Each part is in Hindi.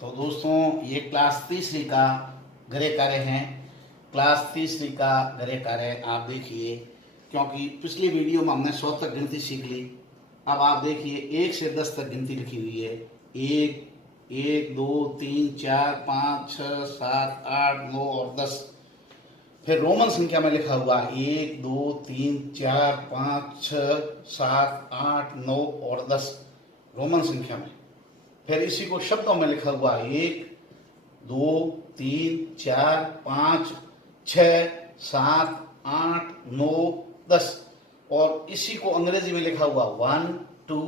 तो दोस्तों ये क्लास तीसरी का गृह कार्य है। क्लास तीसरी का गृह कार्य आप देखिए, क्योंकि पिछली वीडियो में हमने 100 तक गिनती सीख ली। अब आप देखिए 1 से 10 तक गिनती लिखी हुई है। 1 1 2 3 4 5 6 7 8 9 और 10। फिर रोमन संख्या में लिखा हुआ 1 2 3 4 5 6 7 8 9 और 10 रोमन संख्या में। फिर इसी को शब्दों में लिखा हुआ 1 2 3 4 5 6 7 8 9 10 और इसी को अंग्रेजी में लिखा हुआ 1 2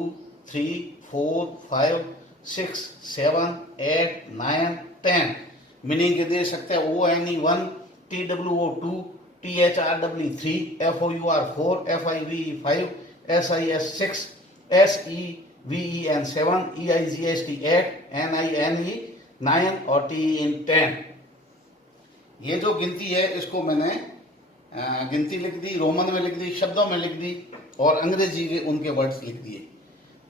3 4 5 6 7 8 9 10। मीनिंग के दे सकते हैं ONE 1, TWO 2, THRW 3, FOUR 4, FIVE 5, SIS 6, SEVEN 7, EIGST 8, NINE 9 और TEN 10। ये जो गिनती है इसको मैंने गिनती लिख दी, रोमन में लिख दी, शब्दों में लिख दी और अंग्रेजी के उनके वर्ड्स लिख दिए।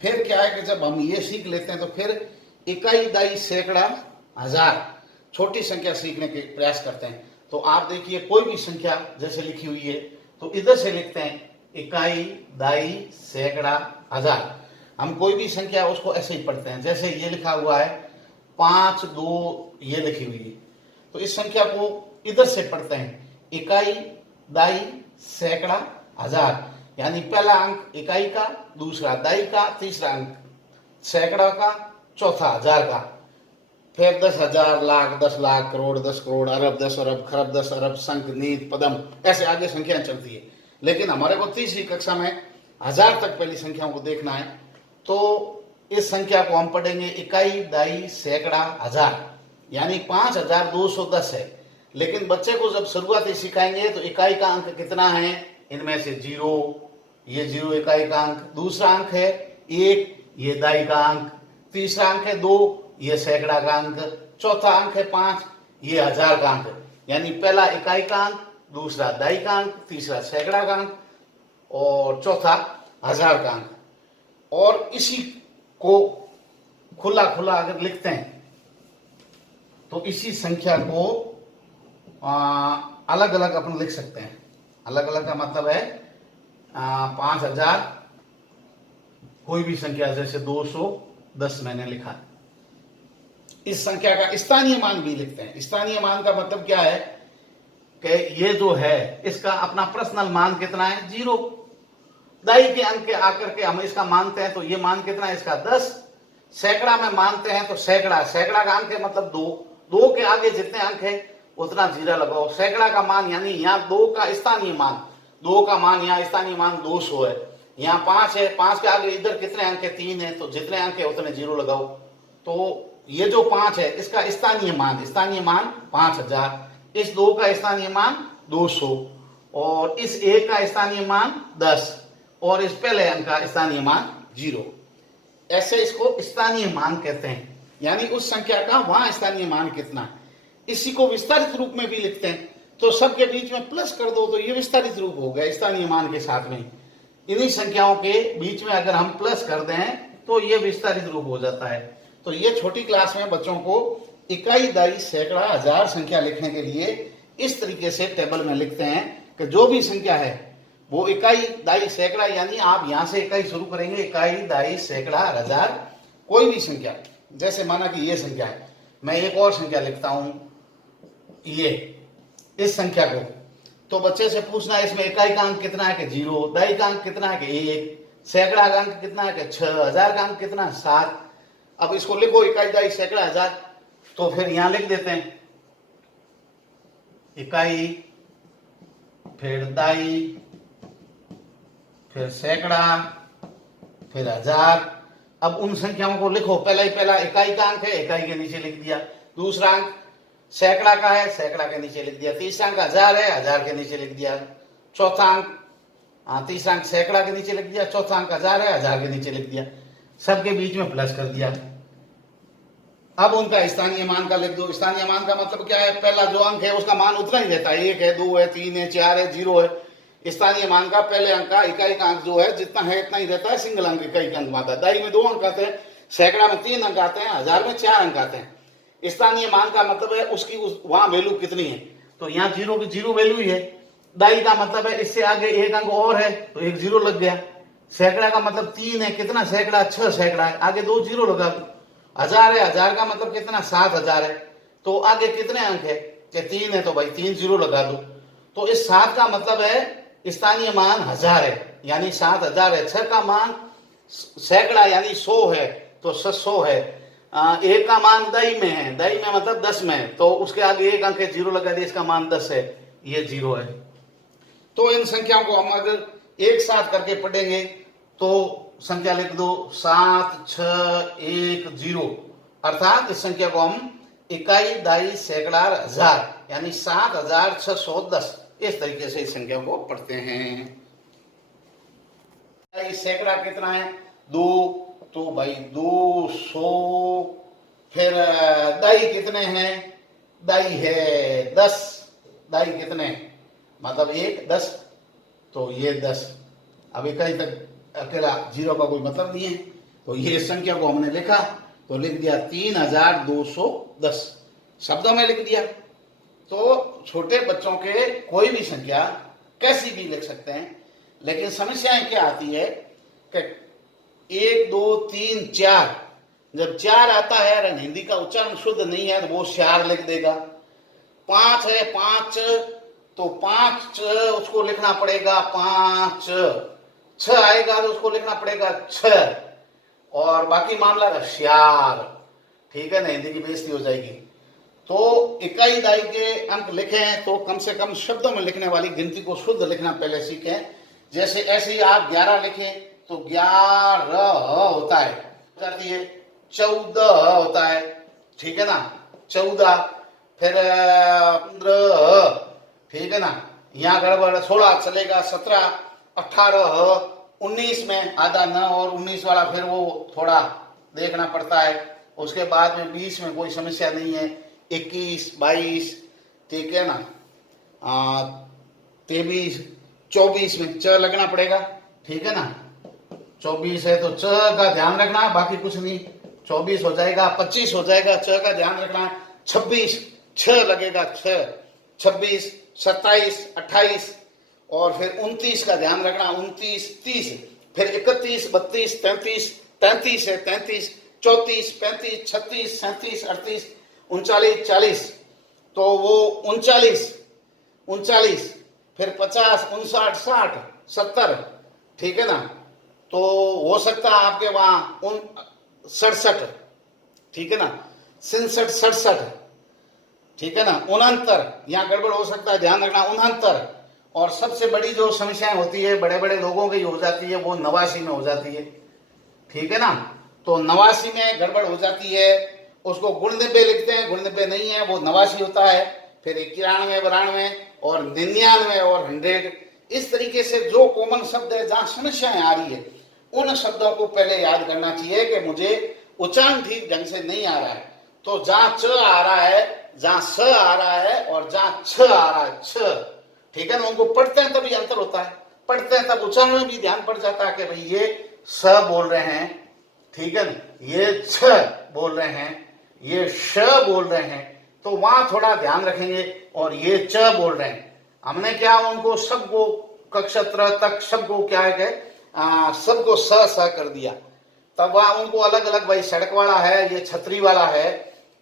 फिर क्या है कि जब हम ये सीख लेते हैं तो फिर इकाई, दाई, सैकड़ा, हजार छोटी संख्या सीखने के प्रयास करते हैं। तो आप देखिए कोई भी संख्या जैसे लिखी हुई है तो इधर से लिखते हैं इकाई, दाई, सैकड़ा, हजार। हम कोई भी संख्या उसको ऐसे ही पढ़ते हैं। जैसे ये लिखा हुआ है 5 2 ये लिखी हुई है, तो इस संख्या को इधर से पढ़ते हैं इकाई, दाई, सैकड़ा, हजार। यानी पहला अंक इकाई का, दूसरा दाई का, तीसरा अंक सैकड़ा का, चौथा हजार का। फिर 10,000, लाख, 10 लाख, करोड़, 10 करोड़, अरब, 10 अरब, खरब, 10 अरब, संख, नीत, पदम, ऐसे आगे संख्याएं चलती है। लेकिन हमारे को तीसरी कक्षा में हजार तक पहली संख्याओं को देखना है, तो इस संख्या को हम पढ़ेंगे इकाई, दाई, सैकड़ा, हजार। यानी 5210 है। लेकिन बच्चे को जब शुरुआती सिखाएंगे तो इकाई का अंक कितना है, इनमें से 0, ये 0 इकाई का अंक, दूसरा अंक है 1, ये दाई का अंक, तीसरा अंक है 2, ये सैकड़ा का अंक, चौथा अंक है 5, ये हजार का अंक। यानी पहला इकाई का अंक, दूसरा दाई का अंक, तीसरा सैकड़ा का अंक और चौथा हजार का अंक। और इसी को खुला खुला अगर लिखते हैं तो इसी संख्या को अलग अलग अपन लिख सकते हैं। अलग अलग का मतलब है 5000 कोई भी संख्या, जैसे 210 मैंने लिखा। इस संख्या का स्थानीय मान भी लिखते हैं। स्थानीय मान का मतलब क्या है कि ये जो है इसका अपना पर्सनल मान कितना है, 0। दाई के अंक के आकर के हम इसका मानते हैं तो ये मान कितना है इसका 10। सैकड़ा में मानते हैं तो सैकड़ा, सैकड़ा का अंक है मतलब 2 के आगे जितने अंक है उतना जीरा लगाओ। सैकड़ा का मान यानी यहाँ 2 का स्थानीय मान, 2 का मान यहाँ स्थानीय मान 200 है। यहाँ 5 है, 5 के आगे इधर कितने अंक है, 3 है, तो जितने अंक है उतने जीरो लगाओ। तो ये जो 5 है इसका स्थानीय मान 5000, इस 2 का स्थानीय मान 200 और इस 1 का स्थानीय मान 10 और इस पहले अंक का स्थानीय मान 0। ऐसे इसको स्थानीय मान कहते हैं। यानी उस संख्या का वहां स्थानीय मान कितना है। इसी को विस्तारित रूप में भी लिखते हैं, तो सबके बीच में प्लस कर दो तो ये विस्तारित रूप हो गया स्थानीय मान के साथ में। इन्हीं संख्याओं के बीच में अगर हम प्लस कर दें तो ये विस्तारित रूप हो जाता है। तो ये छोटी क्लास में बच्चों को इकाई, दाई, सैकड़ा, हजार संख्या लिखने के लिए इस तरीके से टेबल में लिखते हैं कि जो भी संख्या है वो इकाई, दाई, सैकड़ा, यानी आप यहां से इकाई शुरू करेंगे, इकाई, दाई, सैकड़ा, हजार, कोई भी संख्या। जैसे माना कि ये संख्या है, मैं एक और संख्या लिखता हूं, ये इस संख्या को, तो बच्चे से पूछना है इसमें इकाई का अंक कितना है कि 0, दाई का अंक कितना है कि 1, सैकड़ा का अंक कितना है कि 6, हजार का अंक कितना है 7। अब इसको लिखो इकाई, दाई, सैकड़ा, हजार, तो फिर यहां लिख देते हैं इकाई, फिर दाई, फिर सैकड़ा, फिर हजार। अब उन संख्याओं को लिखो, पहला ही पहला इकाई का अंक है, इकाई के नीचे लिख दिया, दूसरा अंक सैकड़ा का है, सैकड़ा के नीचे लिख दिया, तीसरा अंक हजार है, हजार के नीचे लिख दिया, चौथा अंक तीसरा अंक सैकड़ा के नीचे लिख दिया, चौथा अंक हजार है, हजार के नीचे लिख दिया, सबके बीच में प्लस कर दिया। अब उनका स्थानीय मान का लिख दो। स्थानीय मान का मतलब क्या है, पहला जो अंक है उसका मान उतना ही रहता है, 1 है, 2 है, 3 है, 4 है, 0 है। स्थानीय मान का पहले अंक का इकाई का अंक जो है जितना है इतना ही रहता है, सिंगल अंक इकाई का अंक आता है। दाई में 2 अंक आते हैं, सैकड़ा में 3 अंक आते हैं, हजार में 4 अंक आते हैं। स्थानीय मान का मतलब है उसकी वहां वैल्यू कितनी है, तो यहाँ जीरो की जीरो वैल्यू ही है। दाई का मतलब है इससे आगे एक अंक और है तो एक जीरो लग गया। सैकड़ा का मतलब 3 है, कितना सैकड़ा, 6 सैकड़ा है, आगे 2 जीरो लगा दो। हजार है, हजार का मतलब कितना, 7000 है, तो आगे कितने अंक है कि 3 है, तो भाई 3 जीरो लगा दो। तो इस 7 का मतलब है स्थानीय मान 1000 है, यानी 7000 है। 6 का मान सैकड़ा यानी 100 है, तो 600 है। 1 का मान दई में है, दई में मतलब 10 में, तो उसके आगे एक अंक है, जीरो लगा दिया, इसका मान 10 है, ये जीरो है। तो इन संख्याओं को हम अगर एक साथ करके पढ़ेंगे तो संख्या लिख दो 7 6 1 0, अर्थात इस संख्या को हम इकाई, दाई, सैकड़ा, हजार यानी 7610 इस तरीके से इस संख्या को पढ़ते हैं। सैकड़ा कितना है, 2, तो भाई 200। फिर दाई कितने हैं, दाई है 10, दाई कितने मतलब 1 10, तो ये 10। अब इकाई तक अकेला जीरो का कोई मतलब नहीं है, तो ये संख्या को हमने लिखा तो लिख दिया 3210, शब्दों में लिख दिया। तो छोटे बच्चों के कोई भी संख्या कैसी भी लिख सकते हैं, लेकिन समस्याएं क्या आती है कि 1 2 3 4, जब 4 आता है और हिंदी का उच्चारण शुद्ध नहीं है तो वो 4 लिख देगा। 5 है, 5, तो 5 उसको लिखना पड़ेगा 5। 6 आएगा तो उसको लिखना पड़ेगा 6, और बाकी मामला रशियार, ठीक है ना, हिंदी की बेइज्जती हो जाएगी। तो इकाई दाई के अंक लिखें तो कम से कम शब्दों में लिखने वाली गिनती को शुद्ध लिखना पहले सीखें। जैसे ऐसे ही आप 11 लिखें तो 11 होता है, जाती है 14 होता है, ठीक है ना, 14। फिर 15, ठीक है ना, यहाँ गड़बड़ 16 चलेगा, 17 18 19 में आधा न और 19 वाला फिर वो थोड़ा देखना पड़ता है। उसके बाद में 20 में कोई समस्या नहीं है, 21 22, ठीक है ना, 23 24 में च लगना पड़ेगा, ठीक है ना। 24 है तो च का ध्यान रखना, बाकी कुछ नहीं, 24 हो जाएगा, 25 हो जाएगा, च का ध्यान रखना। 26 छ लगेगा, 6 26 27 28, और फिर 29 का ध्यान रखना, 29 30, फिर 31 32 33, 33 है 33, 34 35 36 37 38 39 40, तो वो 39, फिर 50 59 60 70, ठीक है ना। तो हो सकता है आपके वहां 67, ठीक है ना, 67 67, ठीक है ना, 69, यहाँ गड़बड़ हो सकता है, ध्यान रखना 69। और सबसे बड़ी जो समस्याएं होती है बड़े बड़े लोगों की हो जाती है वो 89 में हो जाती है, ठीक है ना। तो 89 में गड़बड़ हो जाती है, उसको गुण 90 लिखते हैं, गुण 90 नहीं है, वो 89 होता है। फिर 91 92 और 99 और 100, इस तरीके से जो कॉमन शब्द है जहां समस्याएं आ रही है उन शब्दों को पहले याद करना चाहिए कि मुझे उच्चारण ठीक ढंग से नहीं आ रहा है, तो जहां च आ रहा है, जहां स आ रहा है और जहां छ आ रहा है, छ, ठीक है ना, उनको पढ़ते हैं तभी अंतर होता है, पढ़ते हैं तब उच्चारण में भी ध्यान पड़ जाता है कि भाई ये स बोल रहे हैं, ठीक है ना, ये छ बोल रहे हैं, ये श बोल रहे हैं, तो वहां थोड़ा ध्यान रखेंगे। और ये च बोल रहे हैं, हमने क्या उनको सबको कक्षत्र तक सबको क्या है सबको स स कर दिया, तब वहां उनको अलग अलग, भाई सड़क वाला है, ये छतरी वाला है,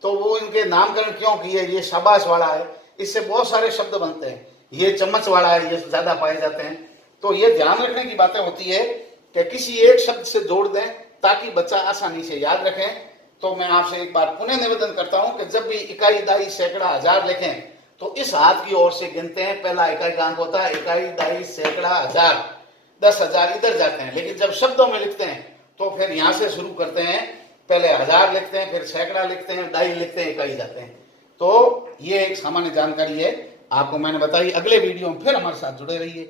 तो वो इनके नामकरण क्यों किए, ये शाबाश वाला है, इससे बहुत सारे शब्द बनते हैं, ये चम्मच वाला है, ये ज्यादा पाए जाते हैं। तो ये ध्यान रखने की बातें होती है कि किसी एक शब्द से जोड़ दें ताकि बच्चा आसानी से याद रखें। तो मैं आपसे एक बार पुनः निवेदन करता हूं कि जब भी इकाई, दाई, सैकड़ा, हजार लिखें तो इस हाथ की ओर से गिनते हैं। पहला इकाई का अंक होता है, इकाई, दाई, सैकड़ा, हजार, 10,000 इधर जाते हैं। लेकिन जब शब्दों में लिखते हैं तो फिर यहां से शुरू करते हैं, पहले हजार लिखते हैं, फिर सैकड़ा लिखते हैं, दाई लिखते हैं, इकाई जाते हैं। तो ये एक सामान्य जानकारी है, आपको मैंने बताई। अगले वीडियो में फिर हमारे साथ जुड़े रहिए।